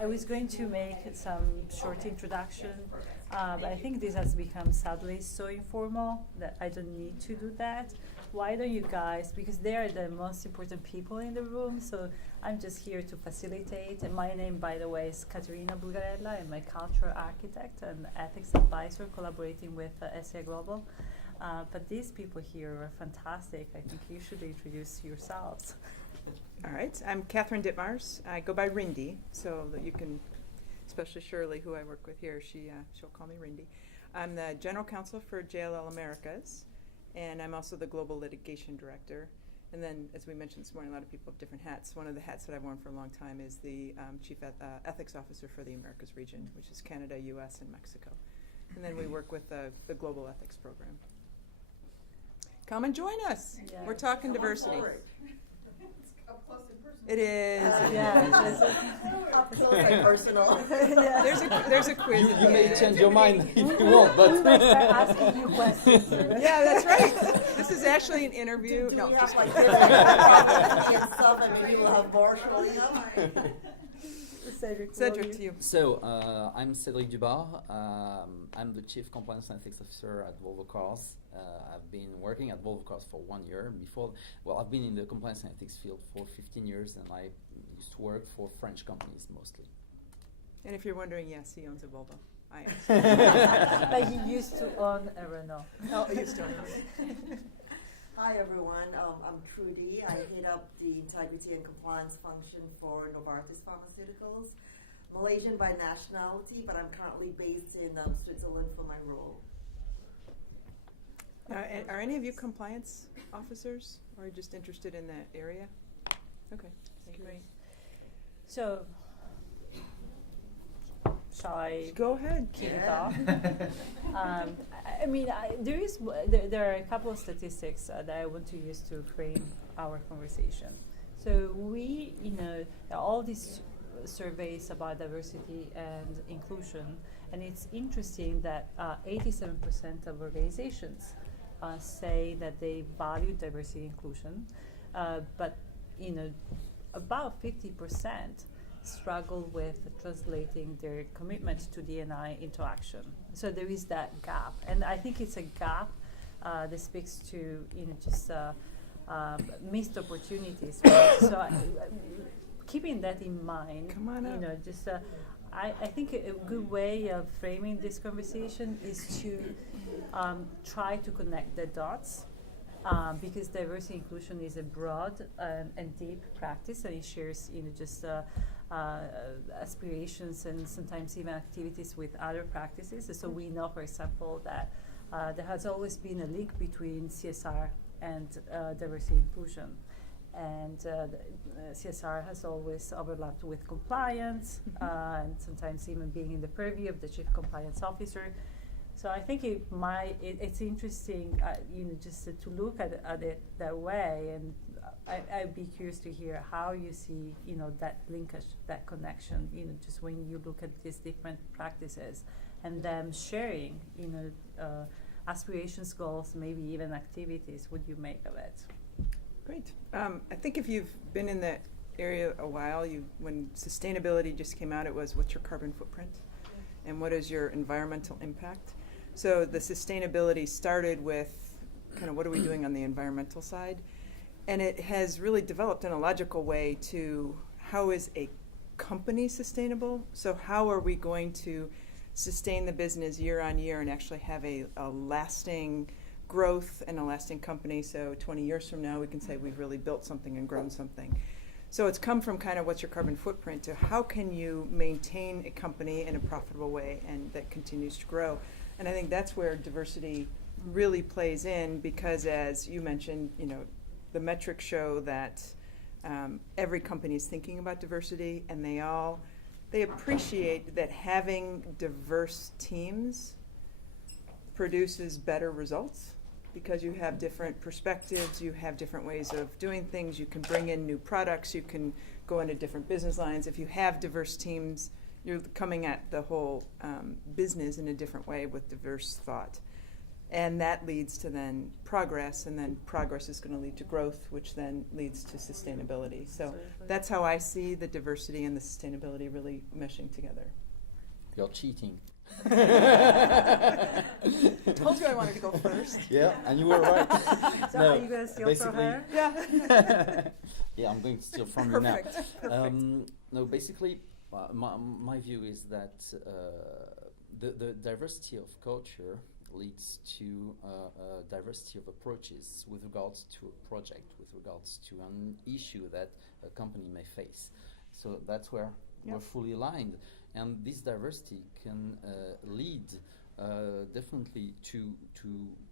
I was going to make some short introduction, but I think this has become sadly so informal that I don't need to do that. Why don't you guys, because they are the most important people in the room, so I'm just here to facilitate. And my name, by the way, is Caterina Bulgarella. I'm a cultural architect and ethics advisor collaborating with SCI Global. But these people here are fantastic. I think you should introduce yourselves. All right, I'm Catherine Dittmars. I go by Rindy, so that you can, especially Shirley, who I work with here, she'll call me Rindy. I'm the General Counsel for JLL Americas, and I'm also the Global Litigation Director. And then, as we mentioned this morning, a lot of people have different hats. One of the hats that I've worn for a long time is the Chief Ethics Officer for the Americas region, which is Canada, US, and Mexico. And then we work with the Global Ethics Program. Come and join us. Yeah. We're talking diversity. Up close and personal. It is. Up close and personal. There's a quiz. You at the may end. change your mind if you want, but Start asking you questions. Yeah, that's right. This is actually an interview. Do No, we have just like kidding. and stuff, and maybe we'll have more showing up? Cedric, to you. So I'm Cédric Dubar. I'm the Chief Compliance and Ethics Officer at Volvo Cars. I've been working at Volvo Cars for 1 year. I've been in the compliance and ethics field for 15 years, and I used to work for French companies mostly. And if you're wondering, yes, he owns a Volvo. I am. But he used to own a Renault. Oh, he used to own it. Hi everyone, I'm Trudy. I head up the integrity and compliance function for Novartis Pharmaceuticals. Malaysian by nationality, but I'm currently based in Switzerland for my role. Are any of you compliance officers, or are you just interested in that area? Okay, great. So, shall I Go ahead. kick it off? I mean, there are a couple of statistics that I want to use to frame our conversation. So we, all these surveys about diversity and inclusion, and it's interesting that 87% of organizations say that they value diversity and inclusion, but about 50% struggle with translating their commitment to D&I into action. So there is that gap, and I think it's a gap that speaks to just missed opportunities. Right? So keeping that in mind, Come on up. I think a good way of framing this conversation is to try to connect the dots. Because diversity and inclusion is a broad and deep practice, and it shares, aspirations and sometimes even activities with other practices. So we know, for example, that there has always been a link between CSR and diversity and inclusion. And CSR has always overlapped with compliance, and sometimes even being in the purview of the Chief Compliance Officer. So I think it's interesting, just to look at it that way, and I'd be curious to hear how you see, that linkage, that connection, just when you look at these different practices, and them sharing, aspirations, goals, maybe even activities. What do you make of it? Great. I think if you've been in that area a while, when sustainability just came out, it was, what's your carbon footprint? And what is your environmental impact? So the sustainability started with kind of what are we doing on the environmental side? And it has really developed in a logical way to how is a company sustainable? So how are we going to sustain the business year on year and actually have a lasting growth and a lasting company? So 20 years from now, we can say we've really built something and grown something. So it's come from kind of what's your carbon footprint to how can you maintain a company in a profitable way and that continues to grow. And I think that's where diversity really plays in, because as you mentioned, the metrics show that every company is thinking about diversity, and they appreciate that having diverse teams produces better results, because you have different perspectives, you have different ways of doing things, you can bring in new products, you can go into different business lines. If you have diverse teams, you're coming at the whole business in a different way with diverse thought. And that leads to then progress, and then progress is going to lead to growth, which then leads to sustainability. So that's how I see the diversity and the sustainability really meshing together. You're cheating. Told you I wanted to go first. Yeah, and you were right. So No, are you going to steal from her? Yeah. Yeah, I'm going to steal from you now. Perfect. No, basically, my view is that the diversity of culture leads to a diversity of approaches with regards to a project, with regards to an issue that a company may face. So that's where we're fully aligned. And this diversity can lead definitely to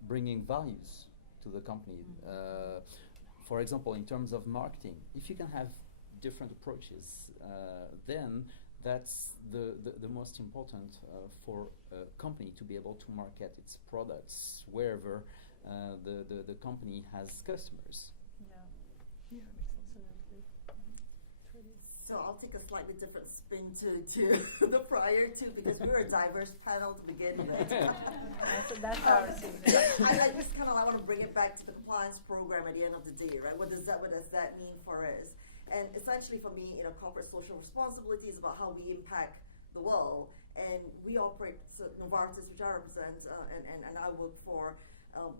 bringing values to the company. For example, in terms of marketing, if you can have different approaches, then that's the most important for a company to be able to market its products wherever the company has customers. Yeah. Absolutely. So I'll take a slightly different spin to the prior two, because we're a diverse panel to begin with. So that's our secret. I just kind of, I want to bring it back to the compliance program at the end of the day, right? What does that mean for us? And essentially for me, corporate social responsibility is about how we impact the world. And we operate, so Novartis, which I represent, and I work for,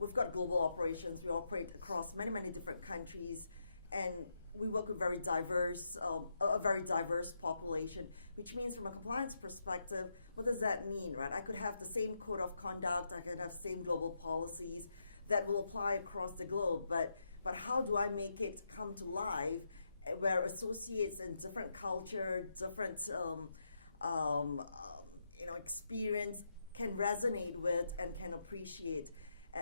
we've got global operations. We operate across many, many different countries. And we work with a very diverse population, which means from a compliance perspective, what does that mean, right? I could have the same code of conduct, I could have the same global policies that will apply across the globe, but how do I make it come to life where associates in different culture, different experience can resonate with and can appreciate?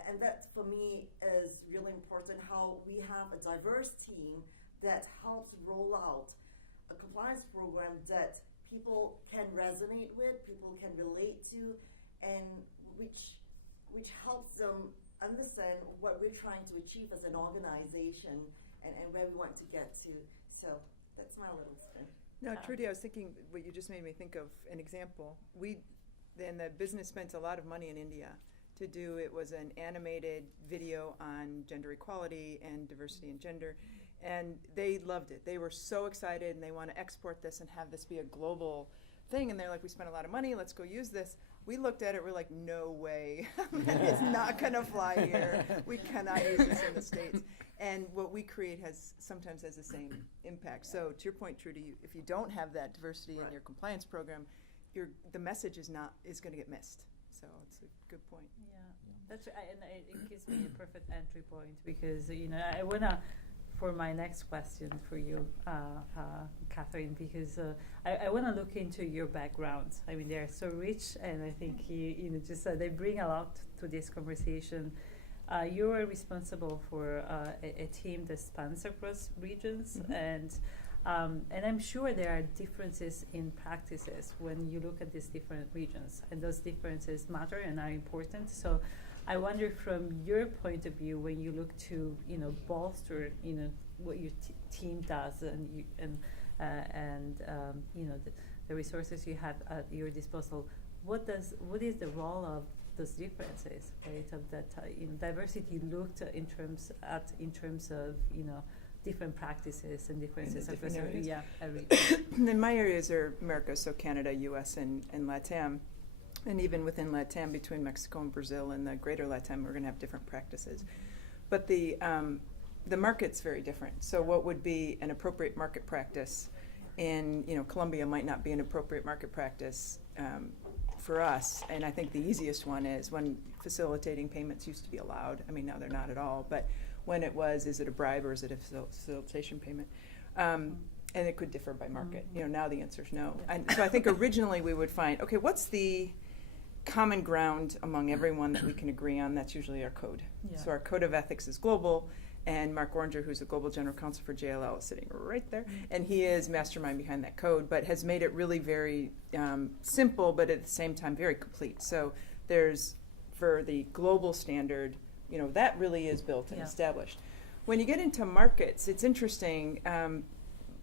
And that, for me, is really important, how we have a diverse team that helps roll out a compliance program that people can resonate with, people can relate to, and which helps them understand what we're trying to achieve as an organization and where we want to get to. So that's my little spin. No, Trudy, I was thinking, what you just made me think of an example. Then the business spent a lot of money in India to do, it was an animated video on gender equality and diversity and gender, and they loved it. They were so excited, and they want to export this and have this be a global thing, and they're like, we spent a lot of money, let's go use this. We looked at it, we're like, no way, it's not going to fly here. We cannot use this in the States. And what we create sometimes has the same impact. So to your point, Trudy, if you don't have that diversity in your compliance program, the message is going to get missed. So it's a good point. Yeah, that's right, and it gives me a perfect entry point, because I wanna, for my next question for you, Catherine, because I wanna look into your background. I mean, they're so rich, and I think they bring a lot to this conversation. You are responsible for a team that spans across regions, and I'm sure there are differences in practices when you look at these different regions, and those differences matter and are important. So I wonder, from your point of view, when you look to bolster what your team does and the resources you have at your disposal, what is the role of those differences, right? Of that diversity looked in terms of different practices and differences across areas. every In my areas are America, so Canada, U.S., and LATAM. And even within LATAM, between Mexico and Brazil and the greater LATAM, we're going to have different practices. But the market's very different. So what would be an appropriate market practice in Colombia might not be an appropriate market practice for us. And I think the easiest one is when facilitating payments used to be allowed. I mean, now they're not at all. But when it was, is it a bribe or is it a facilitation payment? And it could differ by market. Now the answer is no. And so I think originally we would find, okay, what's the common ground among everyone that we can agree on? That's usually our code. Yeah. So our code of ethics is global, and Mark Oranger, who's the global general counsel for JLL, is sitting right there, and he is mastermind behind that code, but has made it really very simple, but at the same time very complete. So there's, for the global standard, that really is built and established. When you get into markets, it's interesting.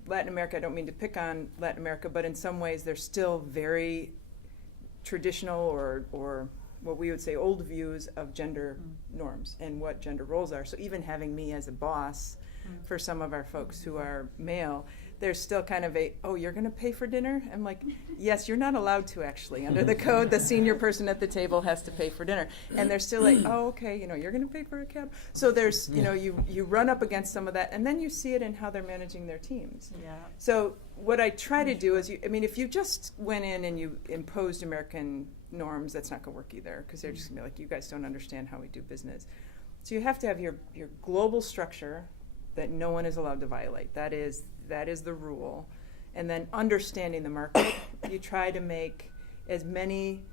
Latin America, I don't mean to pick on Latin America, but in some ways they're still very traditional or what we would say old views of gender norms and what gender roles are. So even having me as a boss for some of our folks who are male, there's still kind of oh, you're going to pay for dinner? I'm like, yes, you're not allowed to actually. Under the code, the senior person at the table has to pay for dinner. And they're still like, oh, okay, you're going to pay for a cab? So there's, you run up against some of that, and then you see it in how they're managing their teams. Yeah. So what I try to do is, if you just went in and you imposed American norms, that's not going to work either, because they're just going to be like, you guys don't understand how we do business. So you have to have your global structure that no one is allowed to violate. That is the rule. And then understanding the market, you try to make as many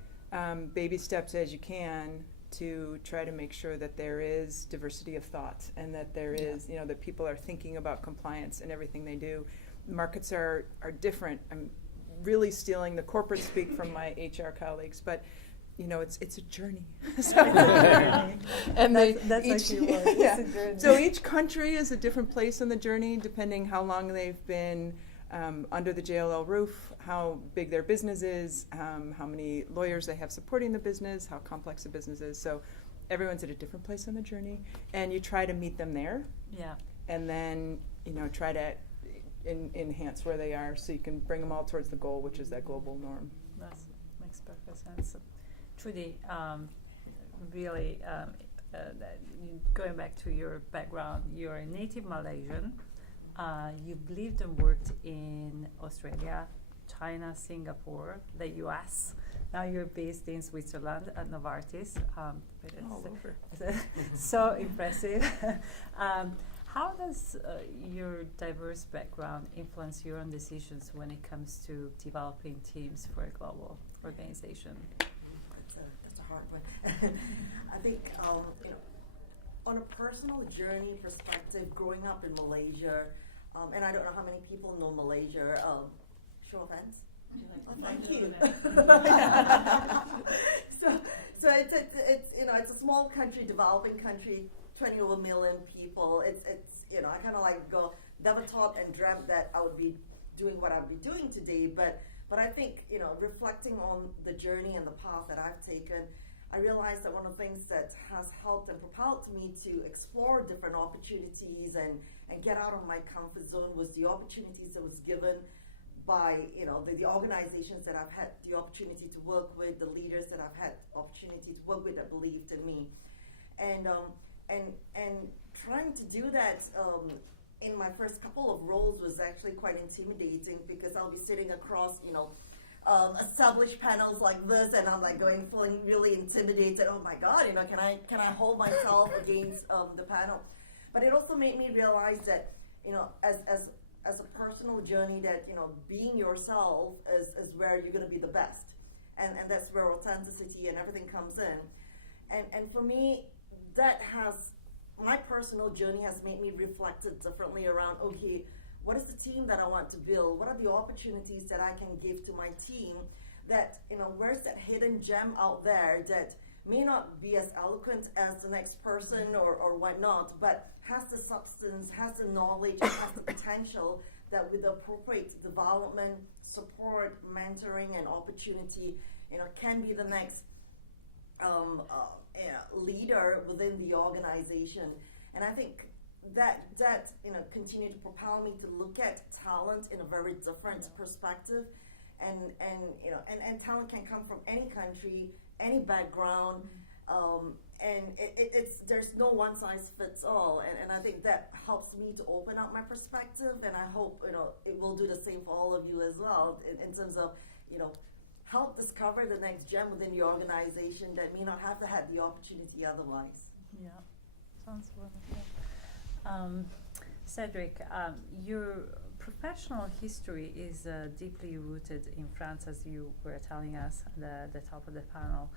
baby steps as you can to try to make sure that there is diversity of thought and that there is, that people are thinking about compliance in everything they do. Markets are different. I'm really stealing the corporate speak from my HR colleagues, but it's a journey. So, and that's each, actually what yeah. it's a journey. So each country is a different place on the journey, depending how long they've been under the JLL roof, how big their business is, how many lawyers they have supporting the business, how complex the business is. So everyone's at a different place on the journey, and you try to meet them there. Yeah. And then try to enhance where they are, so you can bring them all towards the goal, which is that global norm. That makes perfect sense. Trudy, really, going back to your background, you're a native Malaysian. You've lived and worked in Australia, China, Singapore, the US. Now you're based in Switzerland at Novartis. But it's All over. so impressive. How does your diverse background influence your own decisions when it comes to developing teams for a global organization? That's a hard one. I think, on a personal journey perspective, growing up in Malaysia, and I don't know how many people know Malaysia. Show of hands. Thank you. So it's a small country, developing country, 20 over million people. It's I kind of never thought and dreamt that I would be doing what I'd be doing today, but I think, reflecting on the journey and the path that I've taken, I realized that one of the things that has helped and propelled me to explore different opportunities and get out of my comfort zone was the opportunities that was given by, the organizations that I've had the opportunity to work with, the leaders that I've had opportunity to work with that believed in me. And trying to do that in my first couple of roles was actually quite intimidating, because I'll be sitting across, established panels like this, and I'm feeling really intimidated. Oh my God, can I hold myself against the panel? But it also made me realize that, as a personal journey, that being yourself is where you're going to be the best, and that's where authenticity and everything comes in. And for me, my personal journey has made me reflect it differently around, okay, what is the team that I want to build? What are the opportunities that I can give to my team that, where's that hidden gem out there that may not be as eloquent as the next person or whatnot, but has the substance, has the knowledge, has the potential that with the appropriate development, support, mentoring, and opportunity, can be the next leader within the organization. And I think that continued to propel me to look at talent in a very different perspective, and talent can come from any country, any background, and there's no one size fits all, and I think that helps me to open up my perspective, and I hope it will do the same for all of you as well, in terms of help discover the next gem within your organization that may not have had the opportunity otherwise. Yeah, sounds wonderful. Cedric, your professional history is deeply rooted in France, as you were telling us at the top of the panel.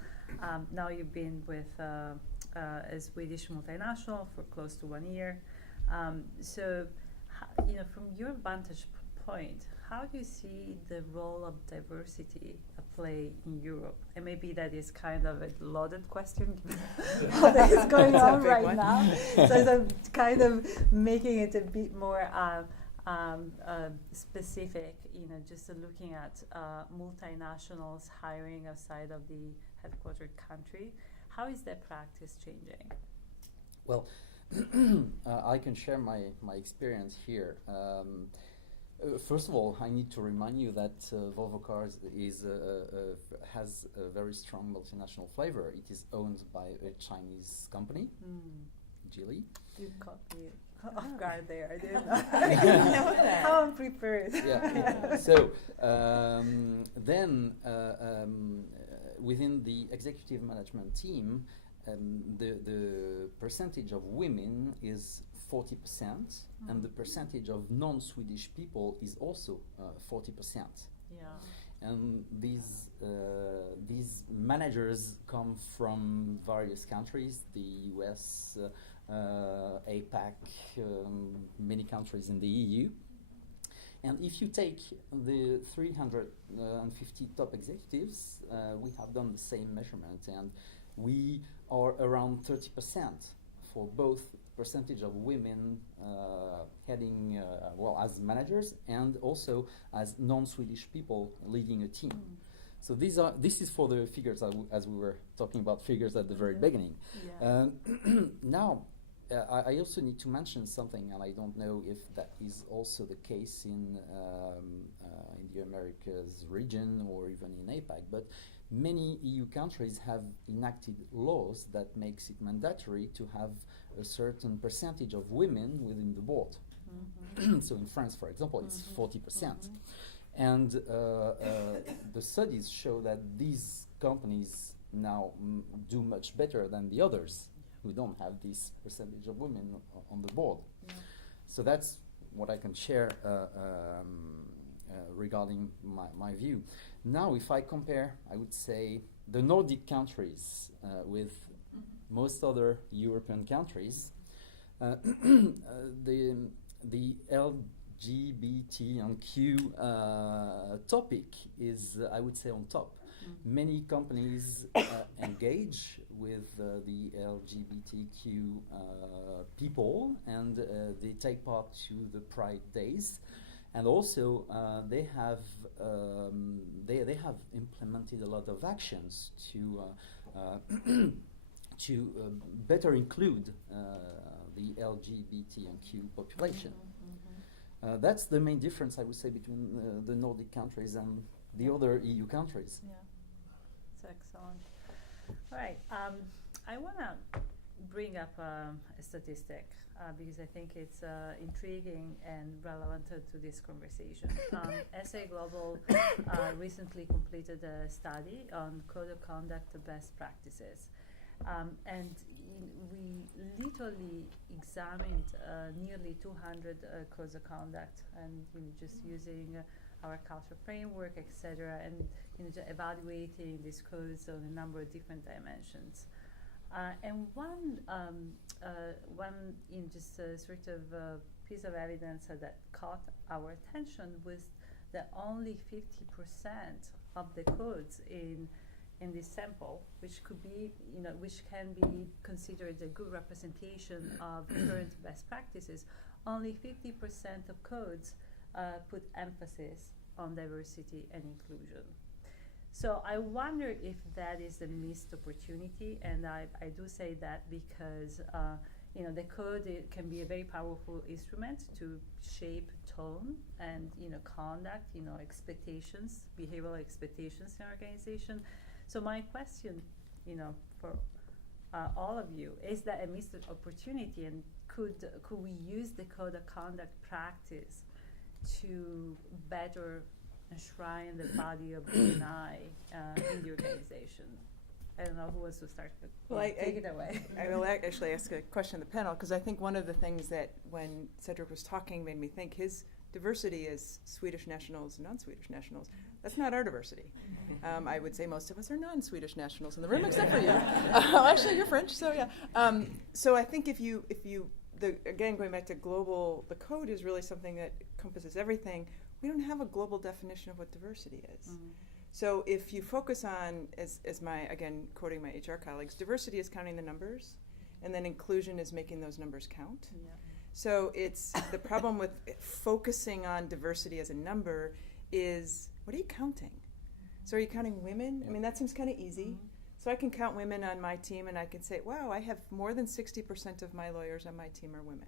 Now you've been with a Swedish multinational for close to 1 year. So, from your vantage point, how do you see the role of diversity play in Europe? And maybe that is kind of a loaded question, how that is going on right now. So I'm kind of making it a bit more specific, just looking at multinationals hiring outside of the headquartered country. How is that practice changing? Well, I can share my experience here. First of all, I need to remind you that Volvo Cars has a very strong multinational flavor. It is owned by a Chinese company, Geely. You caught me off guard there. I didn't know that. How unprepared. Yeah. So then, within the executive management team, the percentage of women is 40%, and the percentage of non-Swedish people is also 40%. Yeah. And these managers come from various countries: the US, APAC, many countries in the EU. And if you take the 350 top executives, we have done the same measurement, and we are around 30% for both percentage of women heading, as managers, and also as non-Swedish people leading a team. So this is for the figures as we were talking about figures at the very beginning. Yeah. Now, I also need to mention something, and I don't know if that is also the case in the Americas region or even in APAC, but many EU countries have enacted laws that makes it mandatory to have a certain percentage of women within the board. So in France, for example, it's 40%. And the studies show that these companies now do much better than the others who don't have this percentage of women on the board. Yeah. So that's what I can share regarding my view. Now, if I compare, I would say, the Nordic countries with most other European countries, the LGBTQ topic is, I would say, on top. Many companies engage with the LGBTQ people, and they take part to the Pride Days, and also they have implemented a lot of actions to better include the LGBTQ population. That's the main difference, I would say, between the Nordic countries and the other EU countries. Yeah, it's excellent. All right, I want to bring up a statistic because I think it's intriguing and relevant to this conversation. SA Global recently completed a study on code of conduct best practices. And we literally examined nearly 200 codes of conduct, and just using our culture framework, etc., and evaluating these codes on a number of different dimensions. And one sort of piece of evidence that caught our attention was that only 50% of the codes in this sample, which could be, which can be considered a good representation of current best practices, only 50% of codes put emphasis on diversity and inclusion. So I wonder if that is a missed opportunity, and I do say that because the code can be a very powerful instrument to shape tone and conduct, expectations, behavioral expectations in organization. So my question, for all of you, is that a missed opportunity, and could we use the code of conduct practice to better enshrine the body of D&I in the organization? I don't know who wants to start, but take it away. I will actually ask a question of the panel, because I think one of the things that when Cedric was talking made me think his diversity is Swedish nationals and non-Swedish nationals. That's not our diversity. I would say most of us are non-Swedish nationals in the room, except for you. Actually, you're French, so yeah. So I think again, going back to global, the code is really something that encompasses everything. We don't have a global definition of what diversity is. So if you focus on, as my, again, quoting my HR colleagues, diversity is counting the numbers, and then inclusion is making those numbers count. Yeah. So it's the problem with focusing on diversity as a number is, what are you counting? So are you counting women? I mean, that seems kind of easy. So I can count women on my team, and I can say, wow, I have more than 60% of my lawyers on my team are women.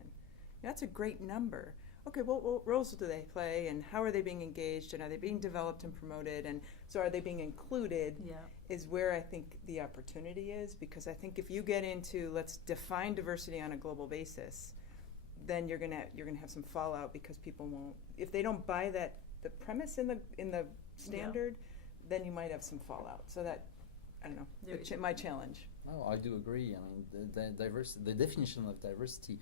That's a great number. Okay, well, what roles do they play, and how are they being engaged, and are they being developed and promoted, and so are they being included, is where I think the opportunity is, because I think if you get into, let's define diversity on a global basis, then you're gonna have some fallout, because people won't, if they don't buy that, the premise in the standard, then you might have some fallout. So that, I don't know, my challenge. No, I do agree. I mean, the definition of diversity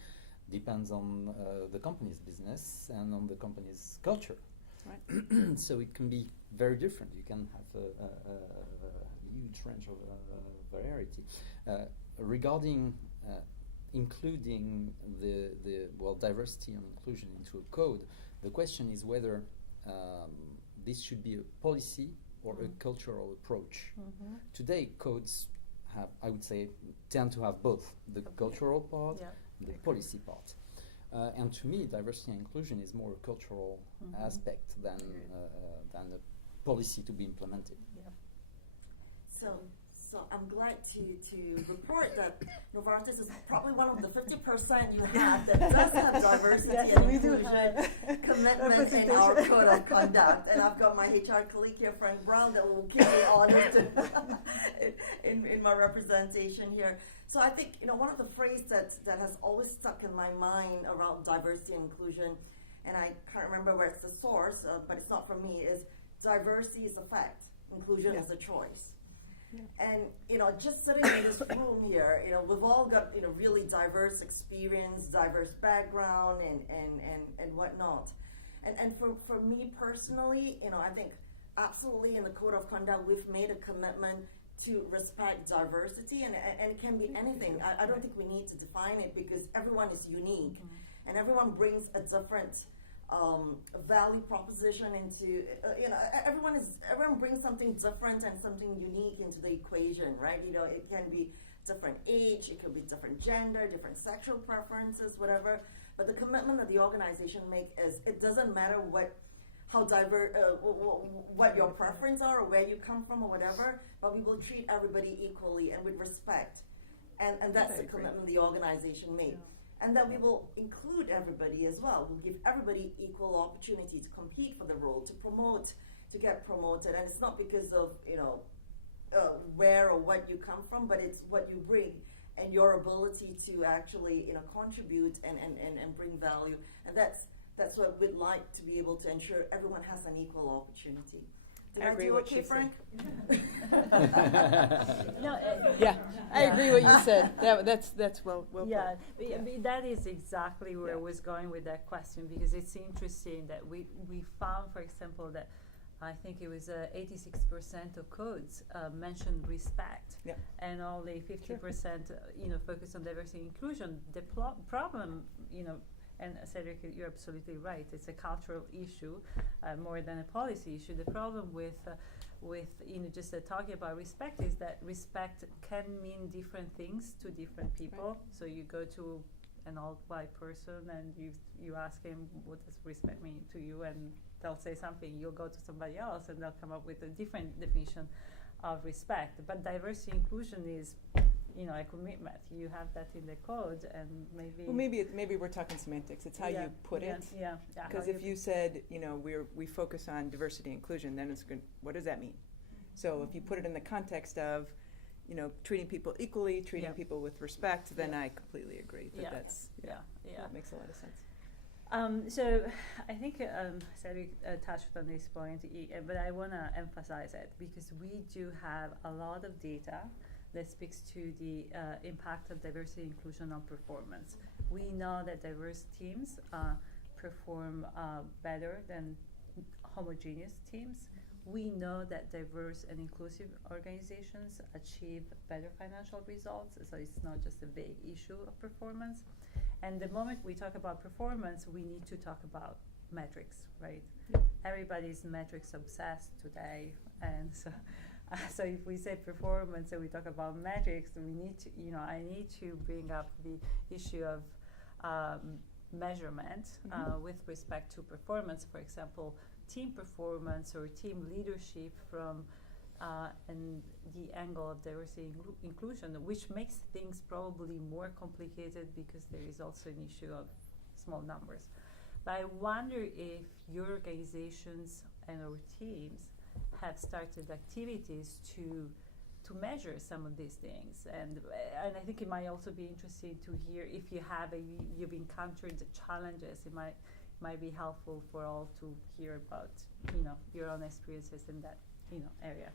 depends on the company's business and on the company's culture. Right. So it can be very different. You can have a huge range of variety. Regarding including the diversity and inclusion into a code, the question is whether this should be a policy or a cultural approach. Today, codes have, I would say, tend to have both the cultural part, the policy part. And to me, diversity and inclusion is more a cultural aspect than a policy to be implemented. So I'm glad to report that Novartis is probably one of the 50% you have that does have diversity and inclusion commitment in our code of conduct. And I've got my HR colleague here, Frank Brown, that will keep me honest in my representation here. So I think, one of the phrases that has always stuck in my mind around diversity and inclusion, and I can't remember where it's the source, but it's not from me, is diversity is a fact, inclusion is a choice. And just sitting in this room here, we've all got really diverse experience, diverse background, and whatnot. And for me personally, I think absolutely in the code of conduct we've made a commitment to respect diversity, and it can be anything. I don't think we need to define it, because everyone is unique, and everyone brings a different value proposition into everyone brings something different and something unique into the equation, right? It can be different age, it could be different gender, different sexual preferences, whatever. But the commitment that the organization make is, it doesn't matter what your preferences are or where you come from or whatever, but we will treat everybody equally and with respect, and that's the commitment the organization made. And that we will include everybody as well. We'll give everybody equal opportunity to compete for the role, to get promoted. And it's not because of, where or what you come from, but it's what you bring and your ability to actually, contribute and bring value. And that's what we'd like to be able to ensure everyone has an equal opportunity. Did I agree do okay, Frank? I agree what you said. That's well put. That is exactly where I was going with that question, because it's interesting that we found, for example, that I think it was 86% of codes mentioned respect, and only 50% focus on diversity and inclusion. The problem, and Cedric, you're absolutely right. It's a cultural issue more than a policy issue. The problem with just talking about respect is that respect can mean different things to different people. Right. So you go to an old white person and you ask him, what does respect mean to you? And they'll say something. You'll go to somebody else and they'll come up with a different definition of respect. But diversity inclusion is a commitment. You have that in the code, and maybe. Well, maybe we're talking semantics. It's how you put it. Because if you said, we focus on diversity and inclusion, then it's good. What does that mean? So if you put it in the context of, treating people equally, treating people with respect, then I completely agree. That makes a lot of sense. So I think Cedric touched on this point, but I want to emphasize it, because we do have a lot of data that speaks to the impact of diversity and inclusion on performance. We know that diverse teams perform better than homogeneous teams. We know that diverse and inclusive organizations achieve better financial results, so it's not just a vague issue of performance. And the moment we talk about performance, we need to talk about metrics, right? Everybody's metrics obsessed today, and so if we say performance and we talk about metrics, we need to, I need to bring up the issue of measurement with respect to performance, for example, team performance or team leadership from and the angle of diversity inclusion, which makes things probably more complicated because there is also an issue of small numbers. But I wonder if your organizations and our teams have started activities to measure some of these things, and I think it might also be interesting to hear if you've encountered the challenges. It might be helpful for all to hear about your own experiences in that area.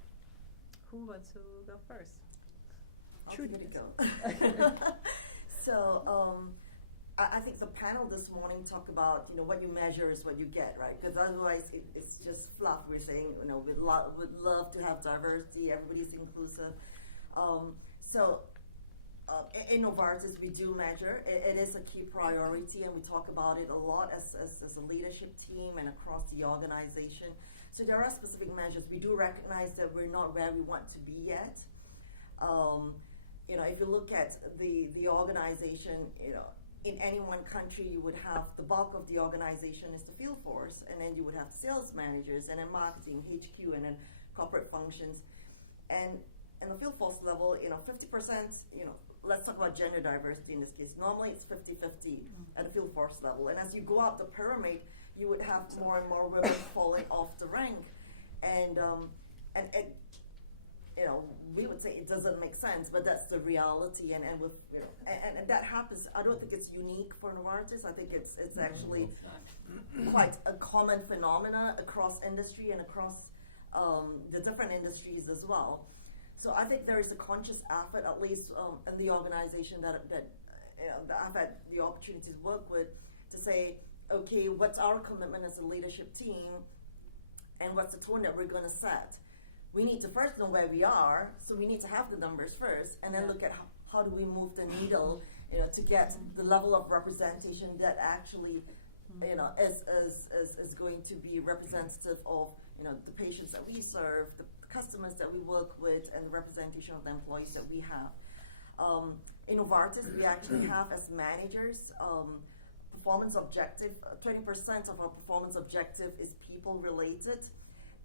Who wants to go first? I'll give it a go. So I think the panel this morning talked about what you measure is what you get, right? Because otherwise it's just fluff. We're saying we'd love to have diversity, everybody's inclusive. In Novartis we do measure. It is a key priority, and we talk about it a lot as a leadership team and across the organization. So there are specific measures. We do recognize that we're not where we want to be yet. If you look at the organization, in any one country, you would have the bulk of the organization is the field force, and then you would have sales managers, and then marketing, HQ, and then corporate functions. And in the field force level, 50%, let's talk about gender diversity in this case. Normally it's 50-50 at the field force level. And as you go up the pyramid, you would have more and more women falling off the rank. And we would say it doesn't make sense, but that's the reality, and that happens. I don't think it's unique for Novartis. I think it's actually quite a common phenomena across industry and across the different industries as well. So I think there is a conscious effort, at least in the organization that I've had the opportunity to work with, to say, okay, what's our commitment as a leadership team, and what's the tone that we're going to set? We need to first know where we are, so we need to have the numbers first, and then look at how do we move the needle, to get the level of representation that actually, is going to be representative of, the patients that we serve, the customers that we work with, and the representation of the employees that we have. In Novartis, we actually have as managers performance objective. 20% of our performance objective is people related,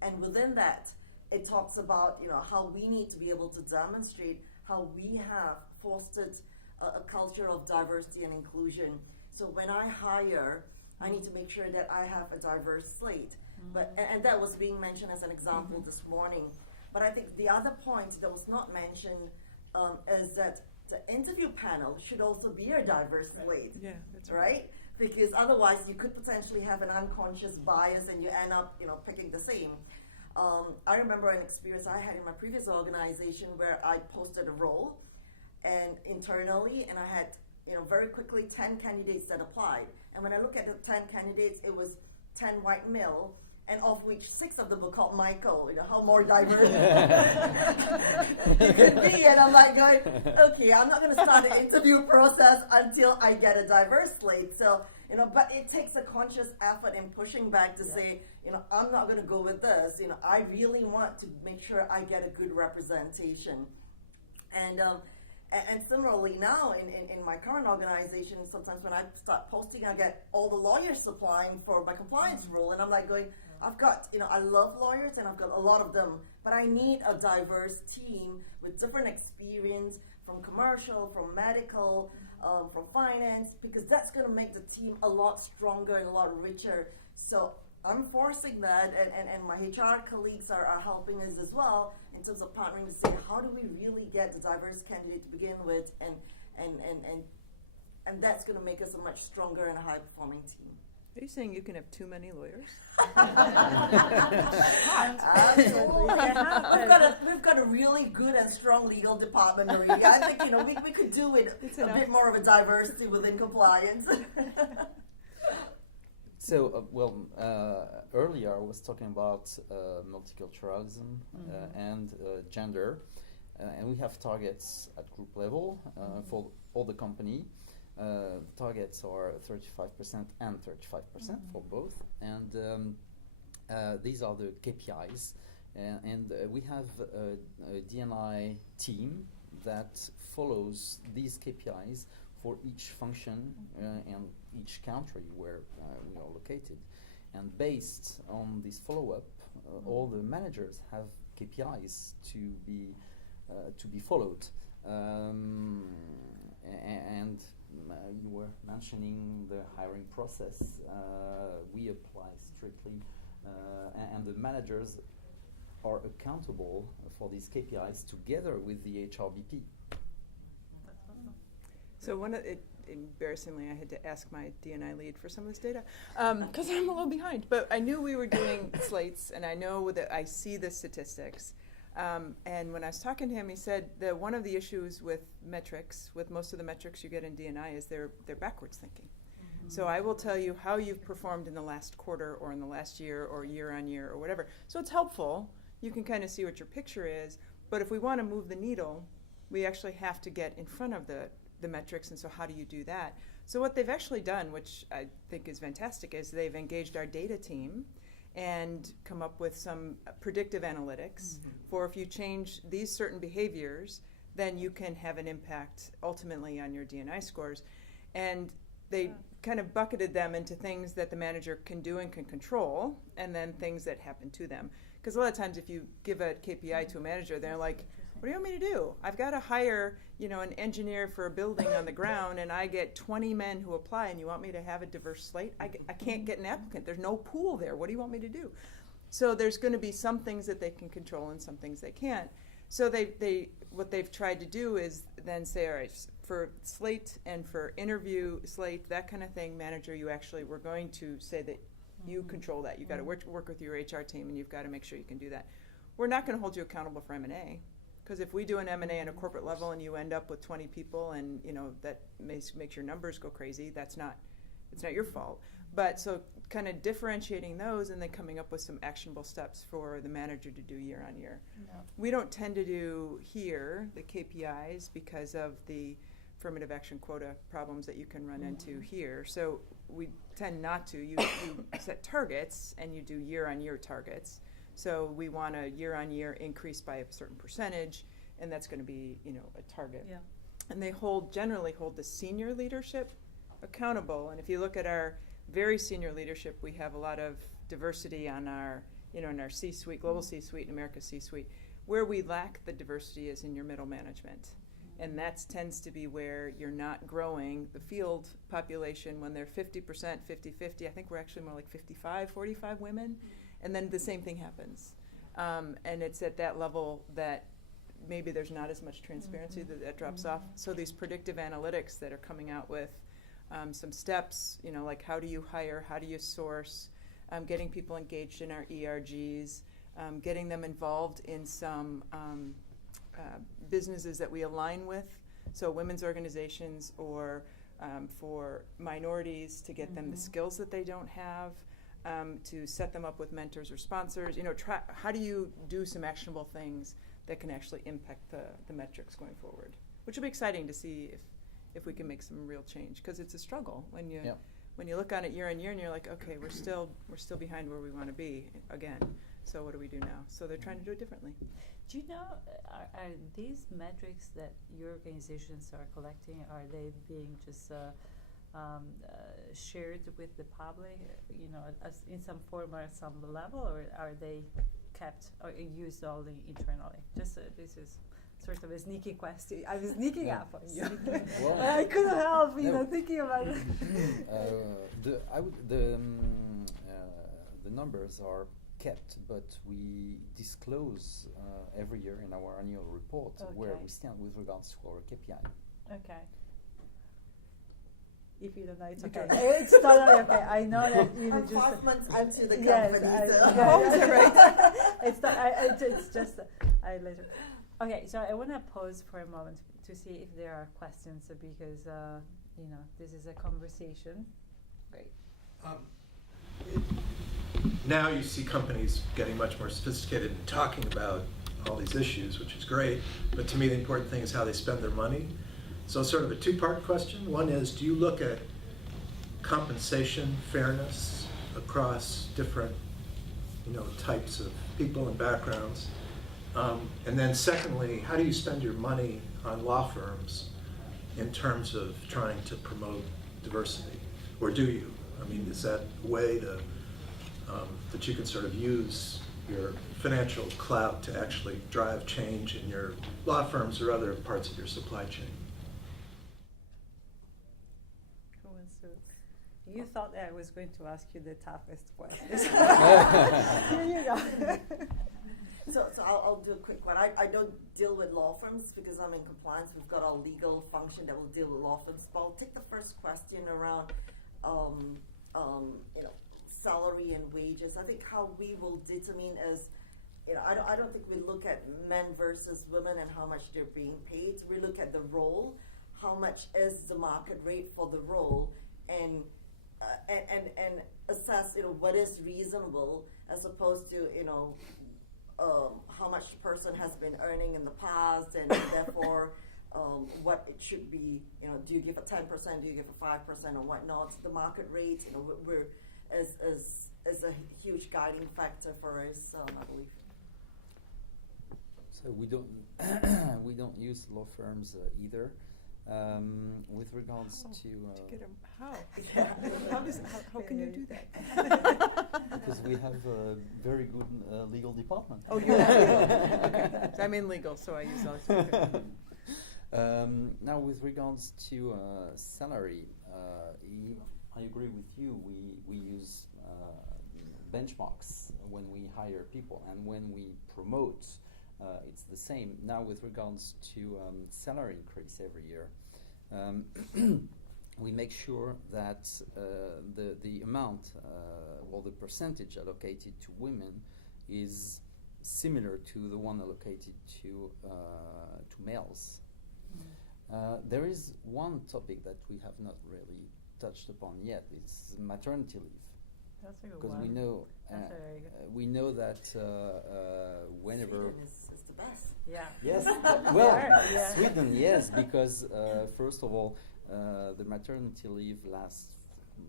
and within that, it talks about how we need to be able to demonstrate how we have fostered a culture of diversity and inclusion. So when I hire, I need to make sure that I have a diverse slate. But and that was being mentioned as an example this morning. But I think the other point that was not mentioned is that the interview panel should also be a diverse slate. Yeah, that's right. Because otherwise you could potentially have an unconscious bias and you end up picking the same. I remember an experience I had in my previous organization where I posted a role and internally, and I had very quickly 10 candidates that applied. And when I look at the 10 candidates, it was 10 white male, and of which 6 of them were called Michael. How more diverse it could be. And I'm like going, okay, I'm not going to start the interview process until I get a diverse slate. So, but it takes a conscious effort in pushing back to say, I'm not going to go with this. I really want to make sure I get a good representation. And similarly now in my current organization, sometimes when I start posting, I get all the lawyers applying for my compliance role, and I'm like going, I've got, I love lawyers and I've got a lot of them, but I need a diverse team with different experience from commercial, from medical, from finance, because that's going to make the team a lot stronger and a lot richer. So I'm forcing that, and my HR colleagues are helping us as well in terms of partnering to say, how do we really get the diverse candidate to begin with, and that's going to make us a much stronger and a high-performing team. Are you saying you can have too many lawyers? Absolutely. We've got a really good and strong legal department, Maria. I think we could do with a bit more of a diversity within compliance. So, earlier I was talking about multiculturalism and gender, and we have targets at group level for all the company. Targets are 35% and 35% for both, and these are the KPIs. And we have a D&I team that follows these KPIs for each function and each country where we are located. And based on this follow-up, all the managers have KPIs to be followed. And you were mentioning the hiring process. We apply strictly, and the managers are accountable for these KPIs together with the HRBP. So embarrassingly, I had to ask my D&I lead for some of this data because I'm a little behind. But I knew we were doing slates, and I know that I see the statistics. And when I was talking to him, he said that one of the issues with metrics, with most of the metrics you get in D&I, is they're backwards thinking. Mm-hmm. So I will tell you how you've performed in the last quarter or in the last year or year on year or whatever. So it's helpful. You can kind of see what your picture is. But if we want to move the needle, we actually have to get in front of the metrics. And so how do you do that? So what they've actually done, which I think is fantastic, is they've engaged our data team and come up with some predictive analytics for if you change these certain behaviors, then you can have an impact ultimately on your D&I scores. And they kind of bucketed them into things that the manager can do and can control, and then things that happen to them. Because a lot of times if you give a KPI to a manager, they're like, what do you want me to do? I've got to hire, an engineer for a building on the ground, and I get 20 men who apply, and you want me to have a diverse slate? I can't get an applicant. There's no pool there. What do you want me to do? So there's going to be some things that they can control and some things they can't. So what they've tried to do is then say, all right, for slate and for interview slate, that kind of thing, manager, we're going to say that you control that. You've got to work with your HR team, and you've got to make sure you can do that. We're not going to hold you accountable for M&A. Because if we do an M&A on a corporate level and you end up with 20 people and that makes your numbers go crazy, it's not your fault. But so kind of differentiating those and then coming up with some actionable steps for the manager to do year on year. No. We don't tend to do here the KPIs because of the affirmative action quota problems that you can run into here. So we tend not to. You set targets and you do year on year targets. So we want a year-on-year increase by a certain percentage, and that's going to be, a target. Yeah. And they generally hold the senior leadership accountable. And if you look at our very senior leadership, we have a lot of diversity on our, in our C-suite, global C-suite, and America C-suite. Where we lack the diversity is in your middle management. And that tends to be where you're not growing the field population when they're 50%, 50-50. I think we're actually more like 45 women. And then the same thing happens. And it's at that level that maybe there's not as much transparency that drops off. So these predictive analytics that are coming out with some steps, like how do you hire, how do you source, getting people engaged in our ERGs, getting them involved in some businesses that we align with, so women's organizations or for minorities to get them the skills that they don't have. To set them up with mentors or sponsors, how do you do some actionable things that can actually impact the metrics going forward? Which will be exciting to see if we can make some real change, because it's a struggle when you look on it year on year and you're like, okay, we're still behind where we want to be again. So what do we do now? So they're trying to do it differently. Do you know, are these metrics that your organizations are collecting, are they being just shared with the public, as in some form or some level, or are they kept or used only internally? Just this is sort of a sneaky question. I was sneaking up on you, but I couldn't help, thinking about it. The numbers are kept, but we disclose every year in our annual report where we stand with regards to our KPI. Okay. If you don't know, it's okay. It's totally okay. I know that I'm just 5 months into the company. It's just I later. Okay, so I want to pause for a moment to see if there are questions because this is a conversation. Great. Now you see companies getting much more sophisticated and talking about all these issues, which is great. But to me, the important thing is how they spend their money. So sort of a two-part question. One is, do you look at compensation fairness across different, types of people and backgrounds? And then secondly, how do you spend your money on law firms in terms of trying to promote diversity? Or do you? I mean, is that a way to, that you can sort of use your financial clout to actually drive change in your law firms or other parts of your supply chain? Who wants to? You thought that I was going to ask you the toughest questions. Here you go. So I'll do a quick one. I don't deal with law firms because I'm in compliance. We've got our legal function that will deal with law firms. But I'll take the first question around, salary and wages. I think how we will determine is, I don't think we look at men versus women and how much they're being paid. We look at the role, how much is the market rate for the role, and assess, what is reasonable as opposed to, how much the person has been earning in the past, and therefore what it should be. Do you give a 10%? Do you give a 5% or whatnot? The market rate, is a huge guiding factor for us, I believe. So we don't we don't use law firms either. With regards to get 'em- how? Yeah. How can you do that? because we have a very good legal department. Oh, you're not legal. Okay. I'm in legal, so I use those. Now, with regards to salary, I agree with you. We use benchmarks when we hire people, and when we promote, it's the same. Now, with regards to salary increase every year, we make sure that the amount or the percentage allocated to women is similar to the one allocated to males. There is one topic that we have not really touched upon yet. It's maternity leave. That's a good Because one. we know That's very good. we know that whenever Sweden is the best. Yeah. yes, well, Yeah. Sweden, yes, because first of all, the maternity leave lasts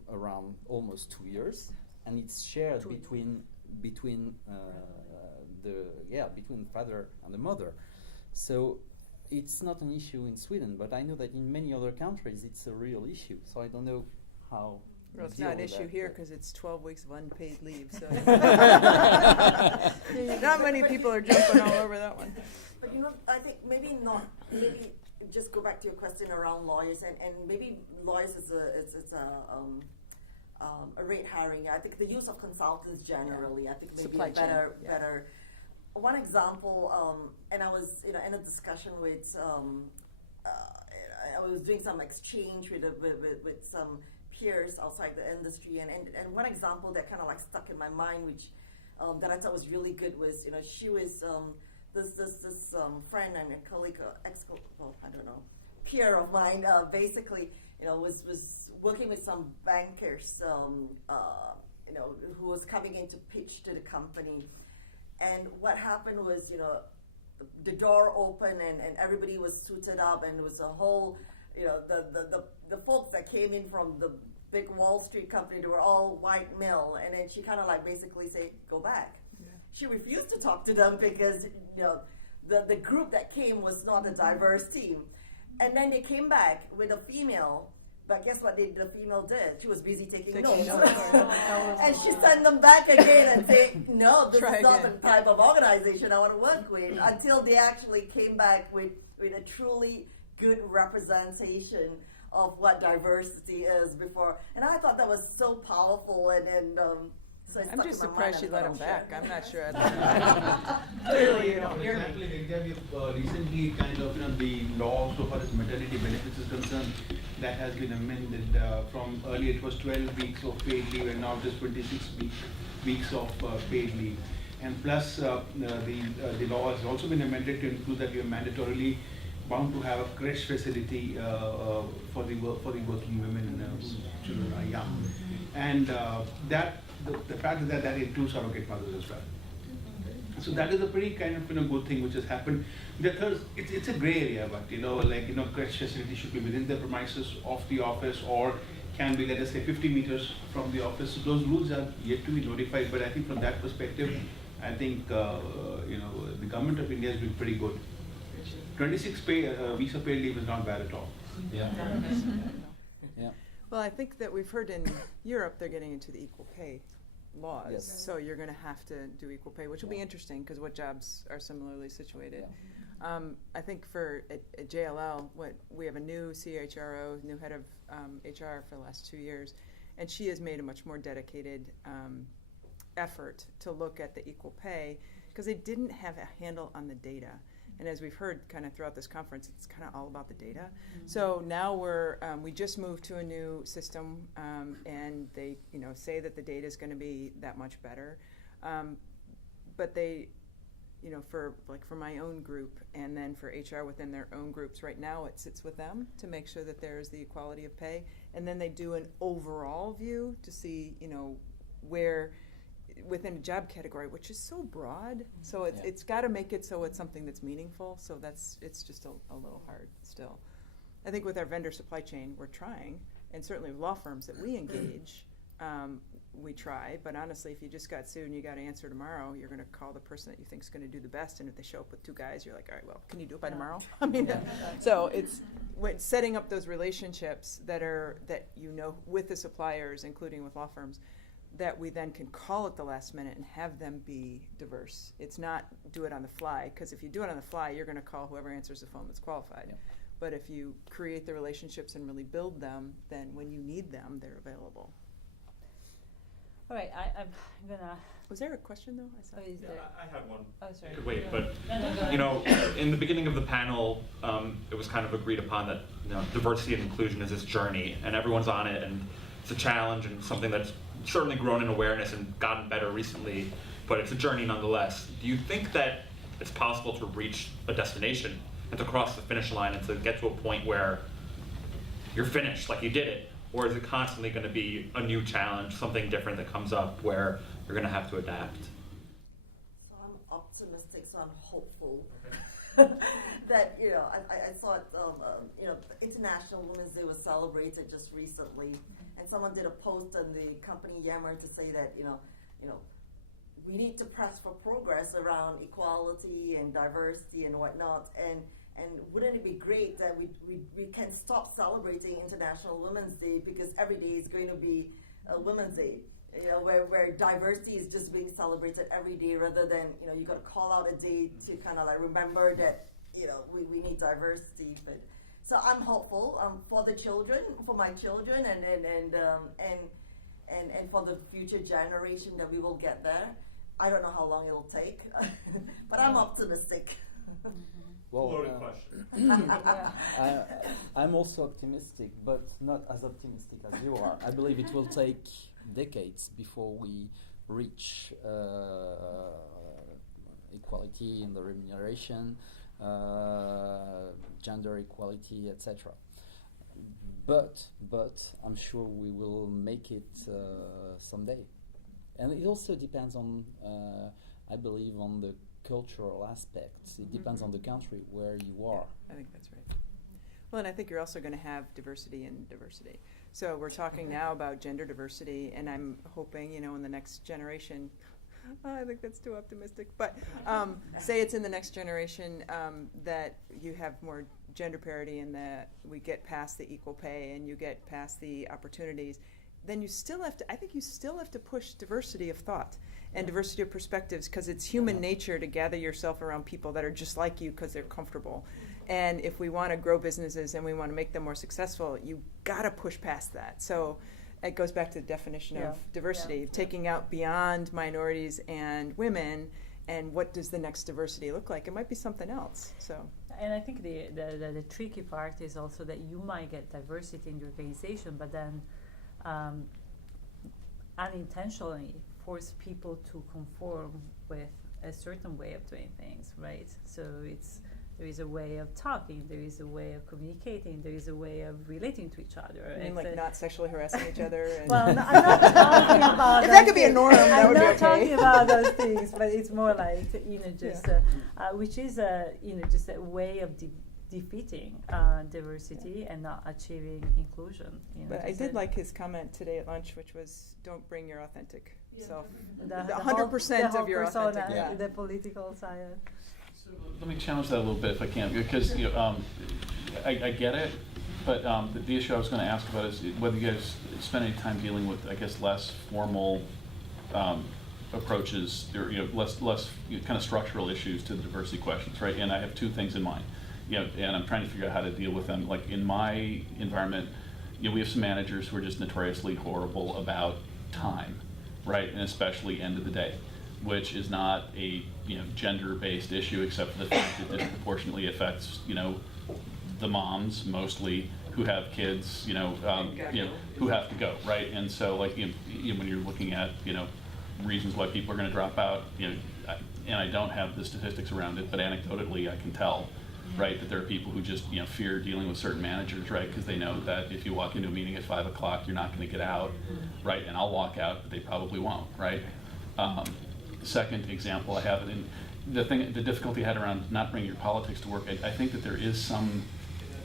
around almost 2 years, and it's shared between between the father and the mother. So it's not an issue in Sweden, but I know that in many other countries it's a real issue. So I don't know how. Well, it's deal not an with issue that, here but- because it's 12 weeks of unpaid leave. So not many people are jumping all over that one. But I think maybe just go back to your question around lawyers, and maybe lawyers is a rate hiring. I think the use of consultants generally, I think maybe Supply chain, yeah. better. One example, and I was in a discussion with, I was doing some exchange with some peers outside the industry, and one example that kind of like stuck in my mind, which that I thought was really good, was she was this friend and a colleague, peer of mine, basically was working with some bankers, who was coming in to pitch to the company. And what happened was, the door opened and everybody was suited up, and it was a whole, the folks that came in from the big Wall Street company, they were all white male, and then she kind of like basically said, go back. Yeah. She refused to talk to them because, the group that came was not a diverse team. And then they came back with a female. But guess what the female did? She was busy taking notes. And she sent them back again and said, no, this is not the type of organization I want to work with, until they actually came back with a truly good representation of what diversity is before. And I thought that was so powerful, and so it I'm stuck just in my surprised mind she let and him thought, back. "Oh, I'm not sure. Clearly, exactly. In India, we've recently kind of, the law so far as maternity benefits is concerned, that has been amended from earlier it was 12 weeks of paid leave, and now just 26 weeks of paid leave. And plus, the law has also been amended to include that you are mandatorily bound to have a creche facility for the working women whose children are young, and the fact is that includes surrogate mothers as well. So that is a pretty kind of good thing which has happened. The third, it's a gray area, but creche facility should be within the premises of the office, or can be, let us say, 50 meters from the office. So those rules are yet to be notified. But I think from that perspective, I think the government of India has been pretty good. 26 weeks of paid leave is not bad at all. Yeah. Yeah. Well, I think that we've heard in Europe they're getting into the equal pay laws. Yes. So you're going to have to do equal pay, which will be interesting because what jobs are similarly situated. I think at JLL, we have a new CHRO, new head of HR for the last 2 years, and she has made a much more dedicated effort to look at the equal pay because they didn't have a handle on the data. And as we've heard kind of throughout this conference, it's kind of all about the data. So now we just moved to a new system, and they say that the data is going to be that much better. But they, for my own group and then for HR within their own groups, right now it sits with them to make sure that there is the equality of pay. And then they do an overall view to see, where within a job category, which is so broad, so it's got to make it so it's something that's meaningful. So it's just a little hard still. I think with our vendor supply chain, we're trying, and certainly with law firms that we engage, we try. But honestly, if you just got sued and you got to answer tomorrow, you're going to call the person that you think is going to do the best. And if they show up with 2 guys, you're like, all right, well, can you do it by tomorrow? I mean, so it's setting up those relationships that with the suppliers, including with law firms, that we then can call at the last minute and have them be diverse. It's not do it on the fly, because if you do it on the fly, you're going to call whoever answers the phone that's qualified. Yeah. But if you create the relationships and really build them, then when you need them, they're available. All right, I'm gonna. Was there a question though? I had one. Oh, sorry. Wait, but in the beginning of the panel, it was kind of agreed upon that diversity and inclusion is this journey, and everyone's on it, and it's a challenge and something that's certainly grown in awareness and gotten better recently, but it's a journey nonetheless. Do you think that it's possible to reach a destination and to cross the finish line and to get to a point where you're finished, like you did it? Or is it constantly going to be a new challenge, something different that comes up where you're going to have to adapt? So I'm optimistic, so I'm hopeful. Okay. That, I thought, International Women's Day was celebrated just recently, and someone did a post on the company Yammer to say that, we need to press for progress around equality and diversity and whatnot, and wouldn't it be great that we can stop celebrating International Women's Day because every day is going to be a Women's Day, where diversity is just being celebrated every day rather than, you got to call out a day to kind of remember that, we need diversity. But so I'm hopeful for the children, for my children, and for the future generation that we will get there. I don't know how long it'll take, but I'm optimistic. Well, loaded question. I'm also optimistic, but not as optimistic as you are. I believe it will take decades before we reach equality in the remuneration, gender equality, etc. But I'm sure we will make it someday. And it also depends on, I believe, on the cultural aspects. It depends on the country where you are. I think that's right. Well, and I think you're also going to have diversity in diversity. So we're talking now about gender diversity, and I'm hoping, in the next generation, I think that's too optimistic, but say it's in the next generation that you have more gender parity and that we get past the equal pay and you get past the opportunities, then you still have to push diversity of thought and diversity of perspectives, because it's human nature to gather yourself around people that are just like you because they're comfortable. And if we want to grow businesses and we want to make them more successful, you got to push past that. So it goes back to the definition of diversity, taking out beyond minorities and women, and what does the next diversity look like? It might be something else. So. And I think the tricky part is also that you might get diversity in your organization, but then unintentionally force people to conform with a certain way of doing things, right? So there is a way of talking, there is a way of communicating, there is a way of relating to each other. You mean not sexually harassing each other? And well, I'm not talking about if that could be a norm, that would be okay. I'm not talking about those things, but it's more like, which is just a way of defeating diversity and not achieving inclusion. But I did like his comment today at lunch, which was, don't bring your authentic self. The 100% of your authentic. The political side. So let me challenge that a little bit if I can, because I get it, But the issue I was going to ask about is whether you guys spend any time dealing with, I guess, less formal approaches, or less kind of structural issues to the diversity questions, right? And I have two things in mind, and I'm trying to figure out how to deal with them. Like in my environment, we have some managers who are just notoriously horrible about time, right? And especially end of the day, which is not a gender-based issue, except for the fact that disproportionately affects the moms mostly who have kids, who have to go, right? And so, like, when you're looking at, reasons why people are going to drop out, and I don't have the statistics around it, but anecdotally I can tell, right, that there are people who just, fear dealing with certain managers, right, because they know that if you walk into a meeting at 5 o'clock, you're not going to get out, right? And I'll walk out, but they probably won't, right? Second example I have, and the difficulty I had around not bringing your politics to work, I think that there is some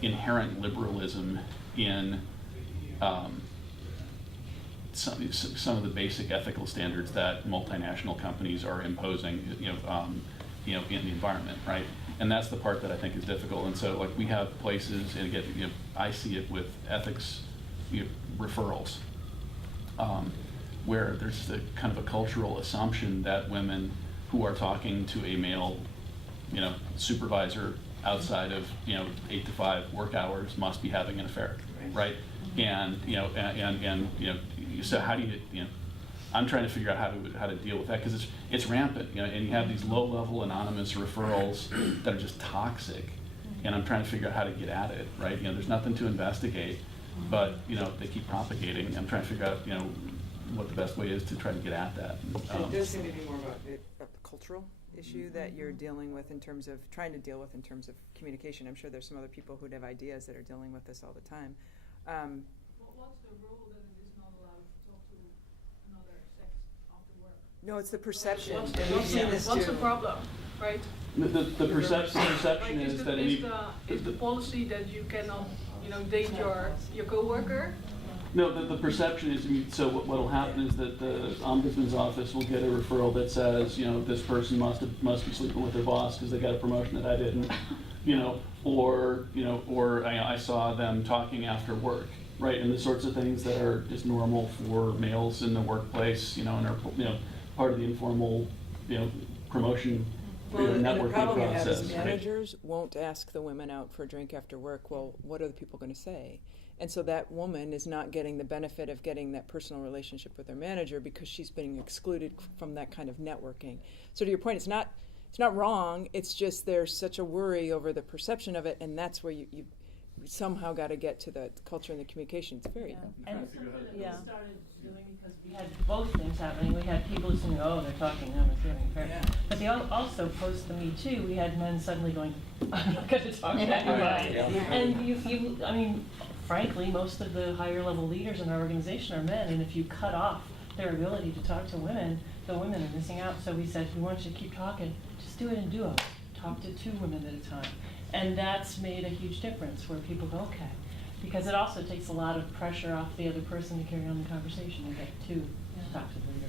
inherent liberalism in some of the basic ethical standards that multinational companies are imposing, in the environment, right? And that's the part that I think is difficult. And so, like, we have places, and again, I see it with ethics referrals, where there's a kind of a cultural assumption that women who are talking to a male, supervisor outside of 8 to 5 work hours must be having an affair, right? And so how do you I'm trying to figure out how to deal with that, because it's rampant, and you have these low-level anonymous referrals that are just toxic, and I'm trying to figure out how to get at it, right? There's nothing to investigate, but they keep propagating. I'm trying to figure out what the best way is to try to get at that. It does seem to be more about a cultural issue that you're dealing with trying to deal with in terms of communication. I'm sure there's some other people who'd have ideas that are dealing with this all the time. What's the rule that it is not allowed to talk to another sex after work? No, it's the perception. What's the problem, right? The perception Like, is that is the policy that you cannot, date your coworker? No, the perception is, so what will happen is that the ombudsman's office will get a referral that says, this person must be sleeping with their boss because they got a promotion that I didn't, or I saw them talking after work, right? And the sorts of things that are just normal for males in the workplace, and are, part of the informal, promotion, And the networking problem you have process. is right? managers won't ask the women out for a drink after work. Well, what are the people going to say? And so that woman is not getting the benefit of getting that personal relationship with her manager because she's being excluded from that kind of networking. So to your point, it's not wrong. It's just there's such a worry over the perception of it, and that's where you somehow got to get to the culture and the communication. It's very And We started doing because we had both things happening. We had people saying, "Oh, they're talking now, it's getting fair." Yeah. But they also post the Me Too. We had men suddenly going, "I'm not going to talk to anybody." Yeah. And I mean, frankly, most of the higher level leaders in our organization are men, and if you cut off their ability to talk to women, the women are missing out. So we said, we want you to keep talking. Just do it in duos. Talk to 2 women at a time. And that's made a huge difference where people go, okay. Because it also takes a lot of pressure off the other person to carry on the conversation and get to talk to the leader.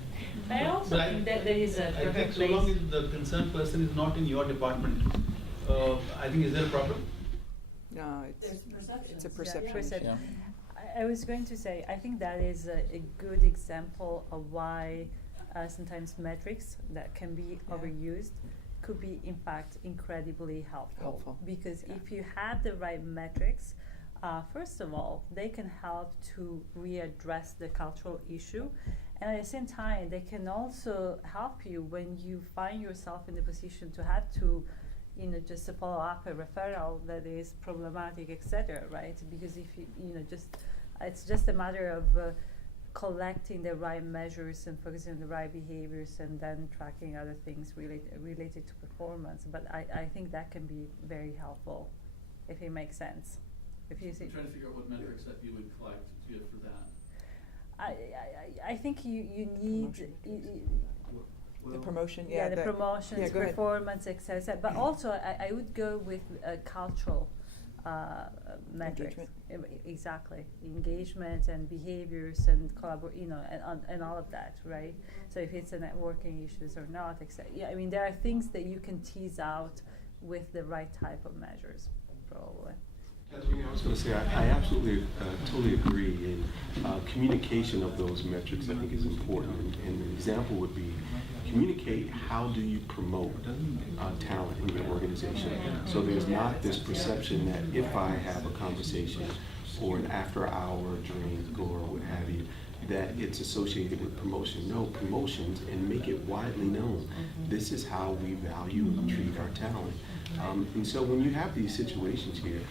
I also But think that there is a I think perfect so long place. as the concerned person is not in your department, I think is there a problem? No, There's perception. it's a perception. perception. Yeah. I was going to say, I think that is a good example of why sometimes metrics that can be overused could be, in fact, incredibly helpful. Because if you have the right metrics, first of all, they can help to readdress the cultural issue. And at the same time, they can also help you when you find yourself in the position to have to, just to follow up a referral that is problematic, etc., right? Because if you, it's just a matter of collecting the right measures and focusing on the right behaviors and then tracking other things related to performance. But I think that can be very helpful, if it makes sense. If you see, I'm trying to figure out what metrics that you would collect for that. I think you need The promotion, the promotions, go ahead. performance, etc. But also, I would go with cultural metrics. Exactly, engagement and behaviors and and all of that, right? So if it's a networking issues or not, etc. Yeah, I mean there are things that you can tease out with the right type of measures, probably. I was going to say, I absolutely totally agree. And communication of those metrics, I think, is important. And an example would be communicate how do you promote talent in your organization. So there's not this perception that if I have a conversation or an after-hour drink or what have you, that it's associated with promotion. No, promotions, and make it widely known. This is how we value and treat our talent. And so when you have these situations here,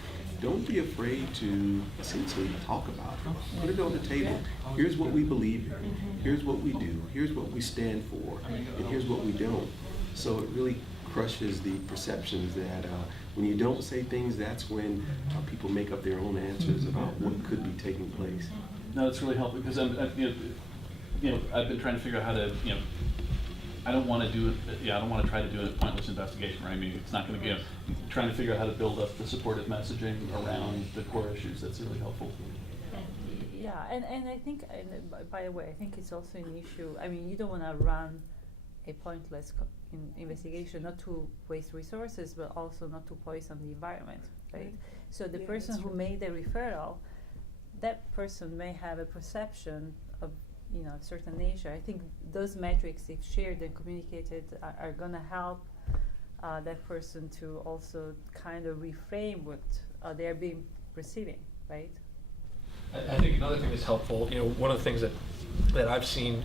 don't be afraid to essentially talk about it. Put it on the table. Here's what we believe in. Here's what we do. Here's what we stand for. And here's what we don't. So it really crushes the perceptions that when you don't say things, that's when people make up their own answers about what could be taking place. No, that's really helpful because I've been trying to figure out how to, I don't want to do it. I don't want to try to do a pointless investigation, right? I mean, it's not going to trying to figure out how to build up the supportive messaging around the core issues. That's really helpful. Yeah, and I think, by the way, I think it's also an issue. I mean, you don't want to run a pointless investigation, not to waste resources, but also not to poison the environment, right? So the person who made the referral, that person may have a perception of a certain nature. I think those metrics, if shared and communicated, are going to help that person to also kind of reframe what they're being receiving, right? I think another thing that's helpful, one of the things that I've seen,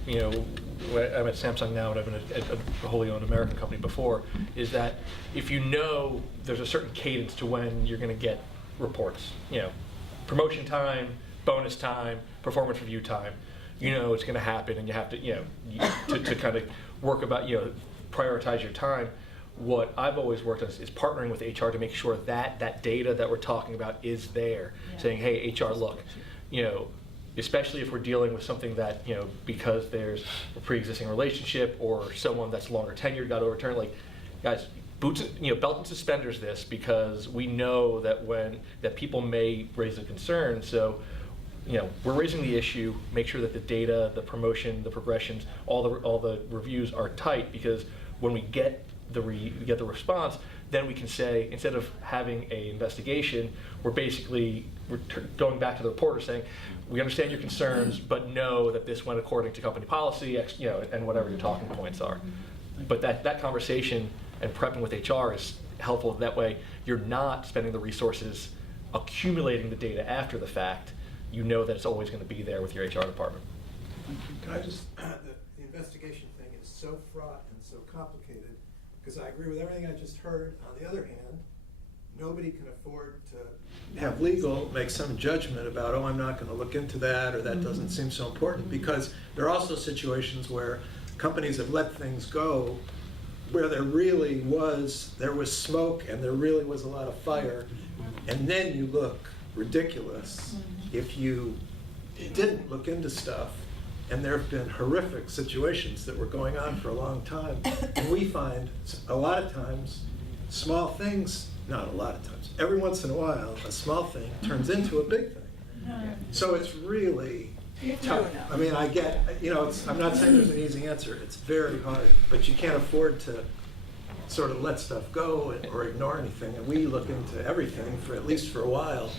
where I'm at Samsung now and I've been at a wholly owned American company before, is that if there's a certain cadence to when you're going to get reports, promotion time, bonus time, performance review time, it's going to happen, and you have to, to kind of work about, prioritize your time. What I've always worked on is partnering with HR to make sure that data that we're talking about is there. Yeah. Saying, hey, HR, look, especially if we're dealing with something that, because there's a pre-existing relationship or someone that's longer tenured got overturned, like, guys, belt and suspenders this, because we know that people may raise a concern. So, we're raising the issue. Make sure that the data, the promotion, the progressions, all the reviews are tight, because when we get the response, then we can say, instead of having an investigation, we're going back to the reporter saying, we understand your concerns, but know that this went according to company policy, and whatever your talking points are. But that conversation and prepping with HR is helpful. That way, you're not spending the resources accumulating the data after the fact. You know that it's always going to be there with your HR department. Can I just, the investigation thing is so fraught and so complicated, because I agree with everything I just heard. On the other hand, nobody can afford to have legal make some judgment about, I'm not going to look into that, or that doesn't seem so important, because there are also situations where companies have let things go where there was smoke and there really was a lot of fire, and then you look ridiculous if you didn't look into stuff. And there have been horrific situations that were going on for a long time. And we find a lot of times, small things, not a lot of times, every once in a while, a small thing turns into a big thing. So it's really tough. I mean, I get, I'm not saying there's an easy answer. It's very hard, but you can't afford to sort of let stuff go or ignore anything. And we look into everything at least for a while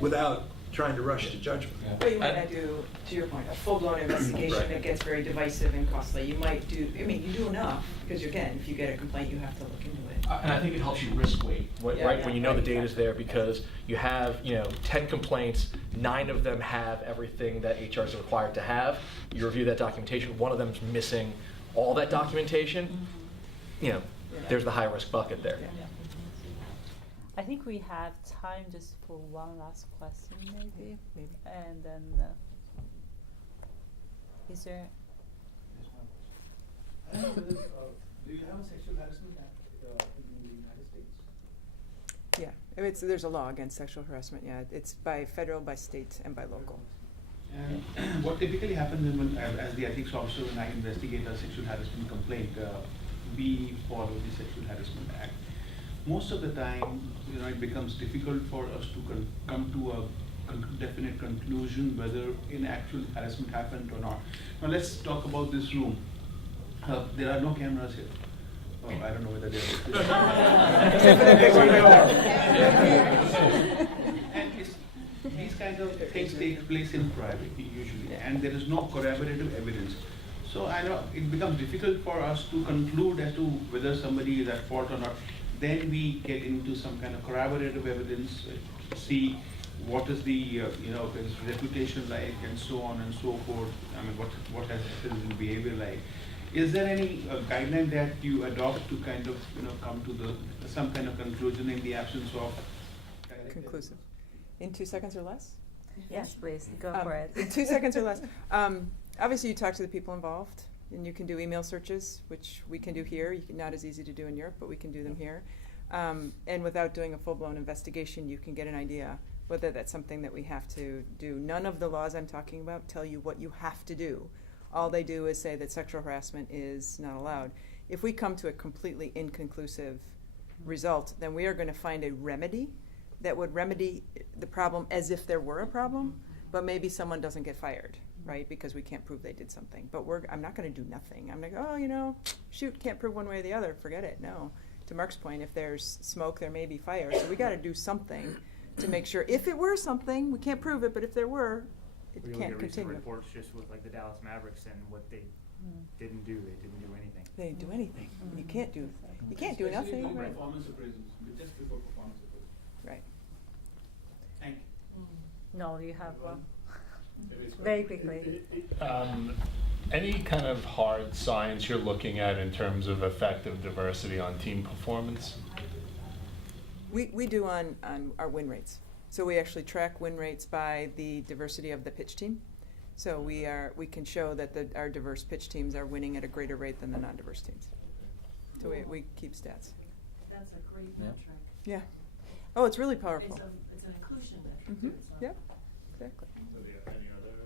without trying to rush to judgment. But you might not do, to your point, a full-blown investigation that gets very divisive and costly. You might do, you do enough, because again, if you get a complaint, you have to look into it. And I think it helps you risk weight, right? When you know the data's there, because you have 10 complaints, 9 of them have everything that HR is required to have. You review that documentation, one of them's missing all that documentation. There's the high risk bucket there. I think we have time just for one last question, maybe. And then, is there? Do you have a sexual harassment act in the United States? Yeah, there's a law against sexual harassment. Yeah, it's by federal, by state, and by local. And what typically happens when, as the ethics officer, when I investigate a sexual harassment complaint, we follow the Sexual Harassment Act. Most of the time, it becomes difficult for us to come to a definite conclusion whether an actual harassment happened or not. Now let's talk about this room. There are no cameras here. Oh, I don't know whether there are. kind of things take place in private usually, and there is no corroborative evidence. So I know it becomes difficult for us to conclude as to whether somebody is at fault or not. Then we get into some kind of corroborative evidence, see what is the his reputation like, and so on and so forth. I mean, what has his behavior like? Is there any guideline that you adopt to kind of come to some kind of conclusion in the absence of Conclusive. In 2 seconds or less? Yes, please, go for it. In 2 seconds or less. Obviously, you talk to the people involved, and you can do email searches, which we can do here. Not as easy to do in Europe, but we can do them here. And without doing a full-blown investigation, you can get an idea whether that's something that we have to do. None of the laws I'm talking about tell you what you have to do. All they do is say that sexual harassment is not allowed. If we come to a completely inconclusive result, then we are going to find a remedy that would remedy the problem as if there were a problem, but maybe someone doesn't get fired, right? Because we can't prove they did something. But I'm not going to do nothing. I'm like, shoot, can't prove one way or the other. Forget it. No. To Mark's point, if there's smoke, there may be fire. So we got to do something to make sure. If it were something, we can't prove it, but if there were, it We can't look at recent continue. reports just with like the Dallas Mavericks and what they didn't do. They didn't do anything. They didn't do anything. You can't do Especially nothing. for Right. performance appraisals, just before performance appraisals. Right. Thank you. No, you have one. It is Very quite- quickly. Any kind of hard science you're looking at in terms of effect of diversity on team performance? We do on our win rates. So we actually track win rates by the diversity of the pitch team. So we can show that our diverse pitch teams are winning at a greater rate than the non-diverse teams. So we keep stats. That's a great Yeah. metric. Yeah. Oh, it's really powerful. It's an inclusion metric. Mhm. too. It's not- Yeah, exactly. So do you have any other?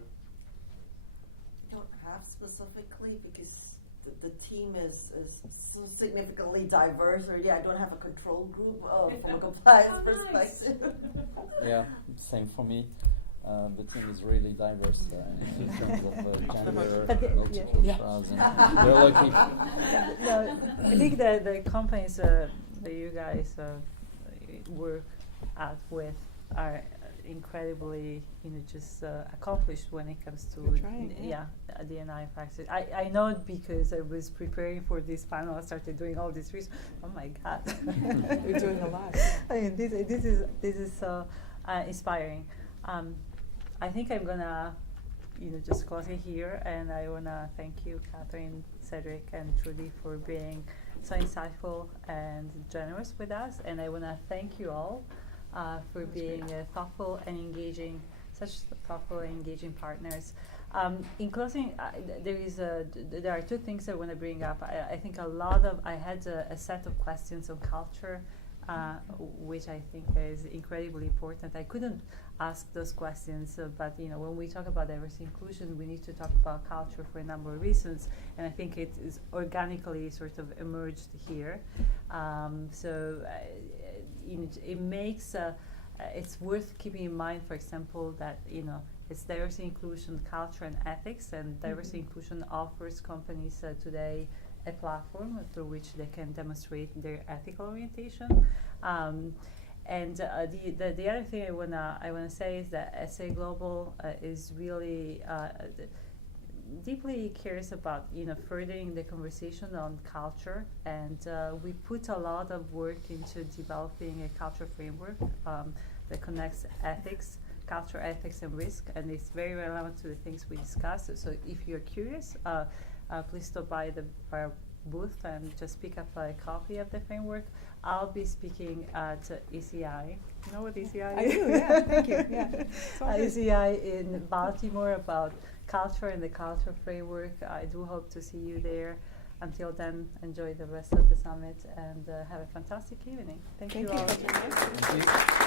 Don't have specifically because the team is so significantly diverse already. I don't have a control group from a compliance Oh, nice. perspective. Yeah, same for me. The team is really diverse in terms of gender, But multiple yeah. tribes, and we're lucky. No, I think the companies that you guys work at with are incredibly, just accomplished when it comes to We're trying, yeah. D&I practice. I know it because I was preparing for this panel. I started doing all this research. Oh my God, You're doing a lot. I mean, this is so inspiring. I think I'm gonna, just close it here, and I wanna thank you, Catherine, Cedric, and Trudy for being so insightful and generous with us. And I wanna thank you all for being thoughtful and engaging, such thoughtful and engaging partners. In closing, there are two things I want to bring up. I think I had a set of questions on culture, which I think is incredibly important. I couldn't ask those questions, but when we talk about diversity inclusion, we need to talk about culture for a number of reasons, and I think it is organically sort of emerged here. It makes it's worth keeping in mind, for example, that it's diversity, inclusion, culture, and ethics, and diversity inclusion offers companies today a platform through which they can demonstrate their ethical orientation. And the other thing I wanna say is that SA Global is really deeply cares about furthering the conversation on culture, and we put a lot of work into developing a culture framework that connects ethics, culture, ethics, and risk, and it's very relevant to the things we discussed. So if you're curious, please stop by our booth and just pick up a copy of the framework. I'll be speaking at ECI. You know what ECI I is? do, yeah, thank you, yeah. It's all good. ECI in Baltimore about culture and the culture framework. I do hope to see you there. Until then, enjoy the rest of the summit and have a fantastic evening. Thank you all. Thank you. Thank you.